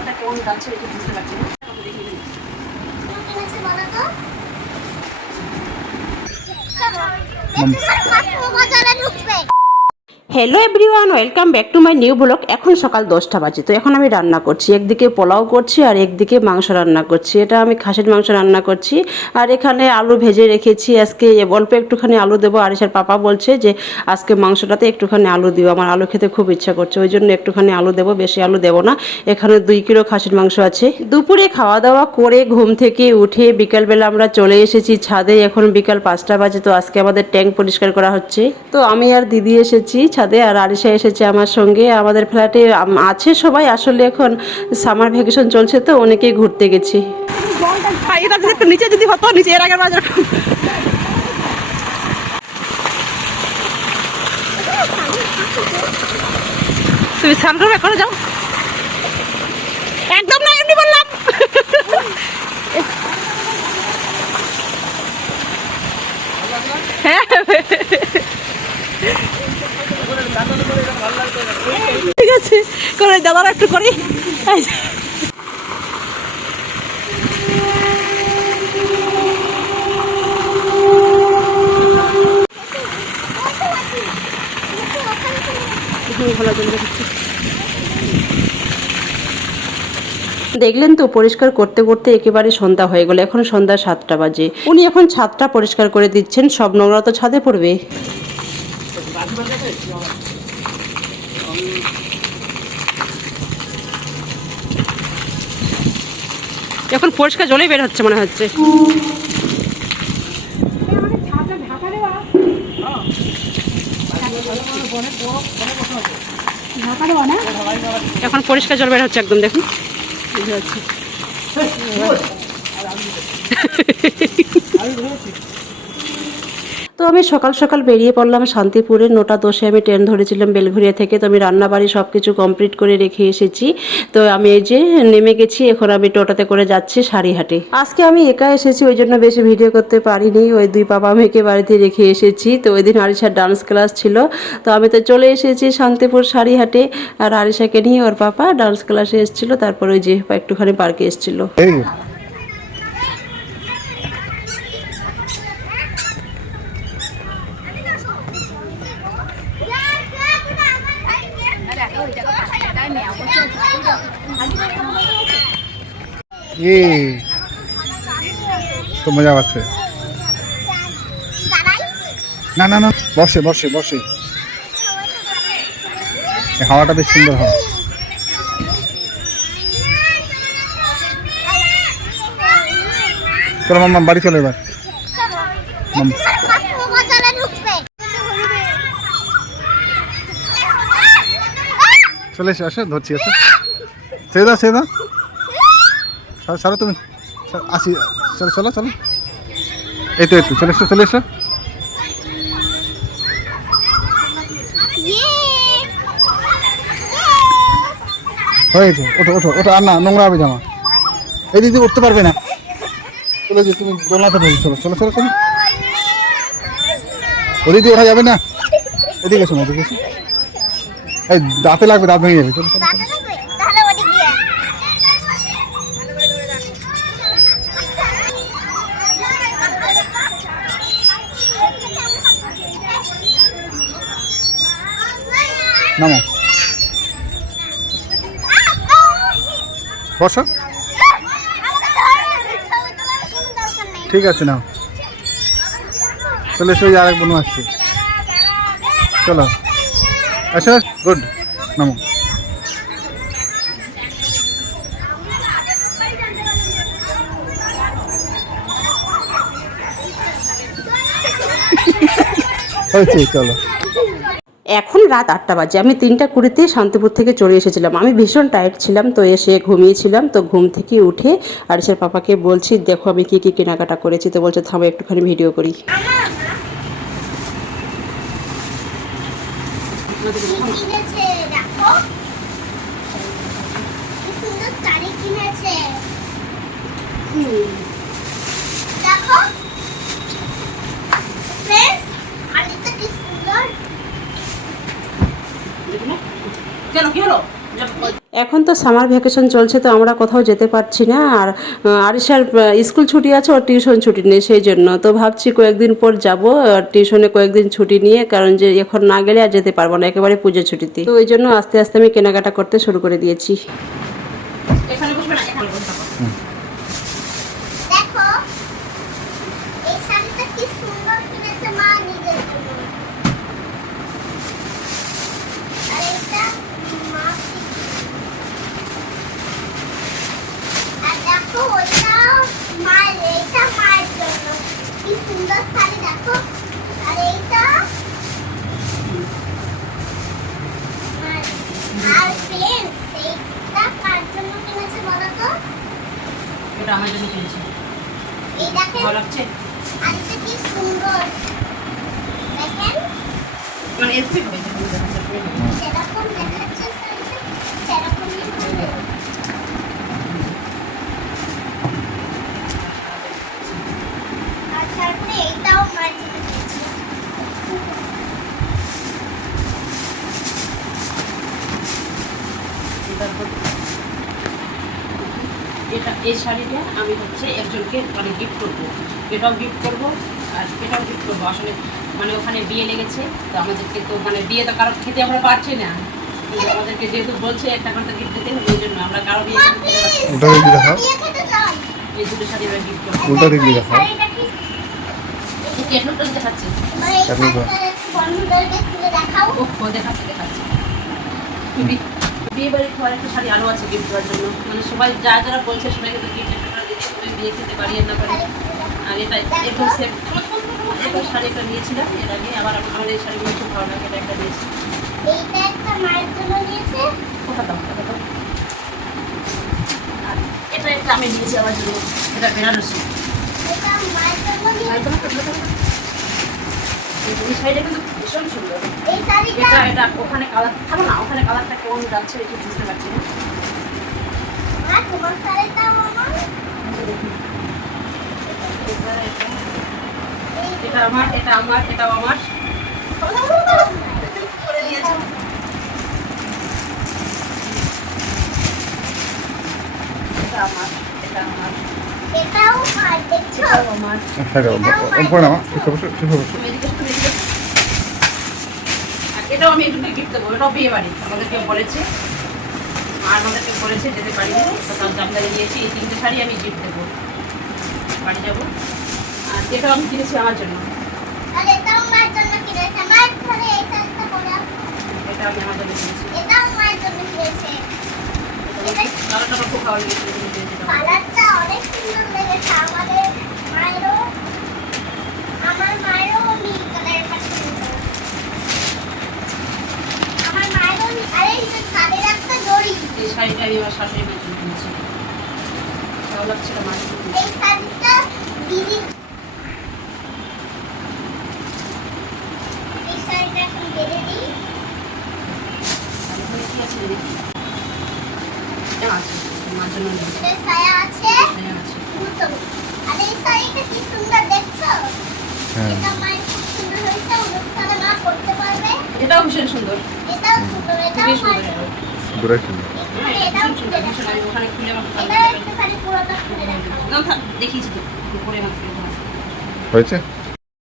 খাবারটা কেমন যাচ্ছে একটু বুঝতে পারছি না। Hello everyone, welcome back to my new blog. এখন সকাল 10টা বাজে। তো এখন আমি রান্না করছি, একদিকে পোলাও করছি আর একদিকে মাংস রান্না করছি। এটা আমি খাসির মাংস রান্না করছি। আর এখানে আলু ভেজে রেখেছি, আজকে অল্প একটুখানি আলু দেবো। আরিশার পাপা বলছে যে আজকে মাংসটাতে একটুখানি আলু দিও, আমার আলু খেতে খুব ইচ্ছা করছে, ওই জন্য একটুখানি আলু দেবো, বেশি আলু দেবো না। এখানে 2 কিলো খাসির মাংস আছে। দুপুরে খাওয়া দাওয়া করে ঘুম থেকে উঠে বিকালবেলা আমরা চলে এসেছি ছাদে। এখন বিকাল 5টা বাজে। তো আজকে আমাদের ট্যাঙ্ক পরিষ্কার করা হচ্ছে। তো আমি আর দিদি এসেছি ছাদে, আর আরিশা এসেছে আমার সঙ্গে। আমাদের ফ্ল্যাটে আছে সবাই, আসলে এখন সামার ভ্যাকেশন চলছে তো অনেকেই ঘুরতে গেছি। এটা যদি একটু নিচে যদি হতো, নিচে এর আগের বাজার তুমি স্নান করবে, করে যাও। একদম না, এমনি বললাম। হ্যাঁ ঠিক আছে, করে দাদারা একটু করি। দেখলেন তো, পরিষ্কার করতে করতে একেবারে সন্ধ্যা হয়ে গেল। এখন সন্ধ্যা 7টা বাজে। উনি এখন ছাদটা পরিষ্কার করে দিচ্ছেন, সব নোংরা তো ছাদে পড়বে। এখন পরিষ্কার জলেই বের হচ্ছে মনে হচ্ছে। এখন পরিষ্কার জল বের হচ্ছে একদম, দেখুন। তো আমি সকাল সকাল বেরিয়ে পড়লাম শান্তিপুরে। 9টা 10-এ আমি ট্রেন ধরেছিলাম বেলঘরিয়া থেকে। তো আমি রান্নাবাড়ি সব কিছু কমপ্লিট করে রেখে এসেছি। তো আমি এই যে নেমে গেছি, এখন আমি টোটোতে করে যাচ্ছি সারিহাটে। আজকে আমি একা এসেছি, ওই জন্য বেশি ভিডিও করতে পারিনি। ওই 2 বাবা মেয়েকে বাড়িতে রেখে এসেছি। তো ওই দিন আরিশার ডান্স ক্লাস ছিল, তো আমি তো চলে এসেছি শান্তিপুর সারিহাটে। আর আরিশাকে নিয়ে ওর পাপা ডান্স ক্লাসে এসেছিলো, তারপর ওই যে একটুখানি পার্কে এসেছিলো। তো মজা পাচ্ছে না। না না, বসে বসে বসে, হাওয়াটা বেশ সুন্দর হাওয়া। চলো মাম্মা বাড়ি চলো এবার। চলে এসে আসো, ধরছি আসো, সে দাও সারো তুমি, আসি। চলো চলো চলো, এই তো একটু চলে এসো, চলে এসো। হয়েছে, ওঠো ওঠো ওঠো, আর না নোংরা হবে জামা। এই দিদি উঠতে পারবে না, চলে যে তুমি দোলনাতে বলি। চলো চলো চলো চলো, ওদিকে ওঠা যাবে না। এদিকে এসো, এদিকে এসো। এই দাঁতে লাগবে, দাঁত ভেঙে যাবে। চলো চলো নামো, বসো। ঠিক আছে নাও, চলে এসো, আরেক বোন আসছে। চলো আসো, গুড, নামো। হয়েছে, চলো। এখন রাত 8টা বাজে। আমি 3টা 20-তে শান্তিপুর থেকে চলে এসেছিলাম। আমি ভীষণ টায়ার্ড ছিলাম, তো এসে ঘুমিয়েছিলাম। তো ঘুম থেকে উঠে আরিশার পাপাকে বলছি, দেখো আমি কি কি কেনাকাটা করেছি। তো বলছে থামো একটুখানি ভিডিও করি। এখন তো সামার ভ্যাকেশন চলছে, তো আমরা কোথাও যেতে পারছি না। আর আরিশার স্কুল ছুটি আছে, ওর টিউশন ছুটি নেই, সেই জন্য তো ভাবছি কয়েকদিন পর যাব টিউশনে কয়েকদিন ছুটি নিয়ে, কারণ যে এখন না গেলে আর যেতে পারবো না, একেবারে পুজো ছুটিতে। তো ওই জন্য আস্তে আস্তে আমি কেনাকাটা করতে শুরু করে দিয়েছি। এখানে বসবে না, এখানে বসবে। দেখো এই শাড়িটা কি সুন্দর কিনেছে মা নিজের জন্য। আর এটা মা আর দেখো ওটা মায়ের, এইটা মায়ের জন্য কি সুন্দর শাড়ি দেখো। আর এইটা আর ফ্রেন্ডস এইটা কার জন্য কিনেছে বলো তো? এটা আমার জন্য কিনেছি। এই দেখেন ভালো লাগছে? আর এটা কি সুন্দর দেখেন, মানে এর থেকে হয়েছে সেরকম দেখাচ্ছে শাড়িটা, সেরকমই হবে। আর তারপরে এইটাও মায়ের জন্য কিনেছি। এটা এই শাড়িটা আমি হচ্ছে একজনকে মানে গিফট করবো, এটাও গিফট করবো আর এটাও গিফট করবো। আসলে মানে ওখানে বিয়ে লেগেছে, তো আমাদেরকে তো মানে বিয়ে তো কারো খেতে আমরা পারছি না, কিন্তু আমাদেরকে যেহেতু বলছে একটা করে গিফট দিতে হবে, এই জন্য আমরা কারো বিয়ে মা, খেতে পারছি না। please, ওটা দেখি দেখাও, দিয়ে খেতে চাই। এই দুটো শাড়ি আমরা গিফট করবো। ওটা দেখি দেখাও। শাড়িটা কি এই ক্যাটলগটা দেখাচ্ছি। মানে এই কেমন গো? শাড়িটা একটু বন্ধুদেরকে খুলে দেখাও। ও দেখাচ্ছি দেখাচ্ছি। বিয়ে বাড়ির ঘরে একটা শাড়ি আরও আছে গিফট দেওয়ার জন্য, মানে সবাই যারা যারা বলছে সবাইকে তো গিফট একটা করে দিতে হবে, বিয়ে খেতে পারি আর না পারি। আর এটা এরকম সেম একটা শাড়ি একটা নিয়েছিলাম এর আগে, আবার আমার এই শাড়িগুলো খুব ভালো লাগে, এটা একটা নিয়েছি। এইটা একটা মায়ের জন্য নিয়েছে। কোথা দাও কোথা দাও। আর এটা একটা আমি নিয়েছি আমার জন্য, এটা বেনারসি। এটা মায়ের জন্য আর নিয়েছে। তোমার কোথায় দাও? এই শাড়িটা কিন্তু ভীষণ সুন্দর। এই শাড়িটা এটা এটা ওখানে কালার থাকো না, ওখানে কালারটা কেমন যাচ্ছে এটা বুঝতে পারছি না। মা, তোমার শাড়িটা আমার। এটা আমার, এটা আমার, এটাও আমার। করে দিয়েছে। এটা আমার, এটা আমার, এটাও মার, দেখছো? এটাও আমার। হ্যাঁ অল্প না মা, ঠিক অবশ্য ঠিক অবশ্য। তুমি এদিকে একটু এদিকে। আর এটাও আমি একটু গিফট দেবো, এটাও বিয়ে বাড়ি আমাদেরকে বলেছে, আর আমাদেরকে বলেছে যেতে পারি না, তো তার জামদানি দিয়েছি। এই তিনটে শাড়ি আমি গিফট দেবো, বাড়ি যাবো। আর এটাও আমি কিনেছি আমার জন্য, আর এটাও মায়ের জন্য কিনেছে। মায়ের ঘরে এই শাড়িটা পরে আছে। এটা আমি আমার জন্য কিনেছি। এটাও মায়ের জন্য কিনেছে। কালারটা আমার খুব ভালো লেগেছে, এই জন্য কিনেছিলাম। কালারটা অনেক সুন্দর লেগেছে। আমাদের মায়েরও, আমার মায়েরও নীল কালারের পছন্দ। আমার মায়েরও আরে এই যে শাড়ির একটা দড়ি, এই শাড়িটা আমি আমার শাশুড়ি মায়ের জন্য কিনেছি, ভালো লাগছিল মায়ের জন্য। এই শাড়িটা দিদি, এই শাড়িটা এখন বেঁধে দিই। তারপরে কি আছে দেখি। এটা আছে, মার জন্য নিয়েছি। এটার ছায়া আছে, এটা আছে। নতুন। আর এই শাড়িটা কি সুন্দর দেখছো? হ্যাঁ এটা মায়ের খুব সুন্দর হয়েছে, অনুষ্ঠানে মা করতে পারবে। এটাও ভীষণ সুন্দর, এটাও সুন্দর, এটাও খুবই সুন্দর। মায়ের জন্য। দূরাই ছিল। হ্যাঁ, এটা ভীষণ সুন্দর, ভীষণ। আমি ওখানে খুলে আমার এটা একটুখানি পুরোটা খুলে দেখাও। দেখিয়েছি তো, উপরে আমার খুলে দেখাচ্ছি। হয়েছে?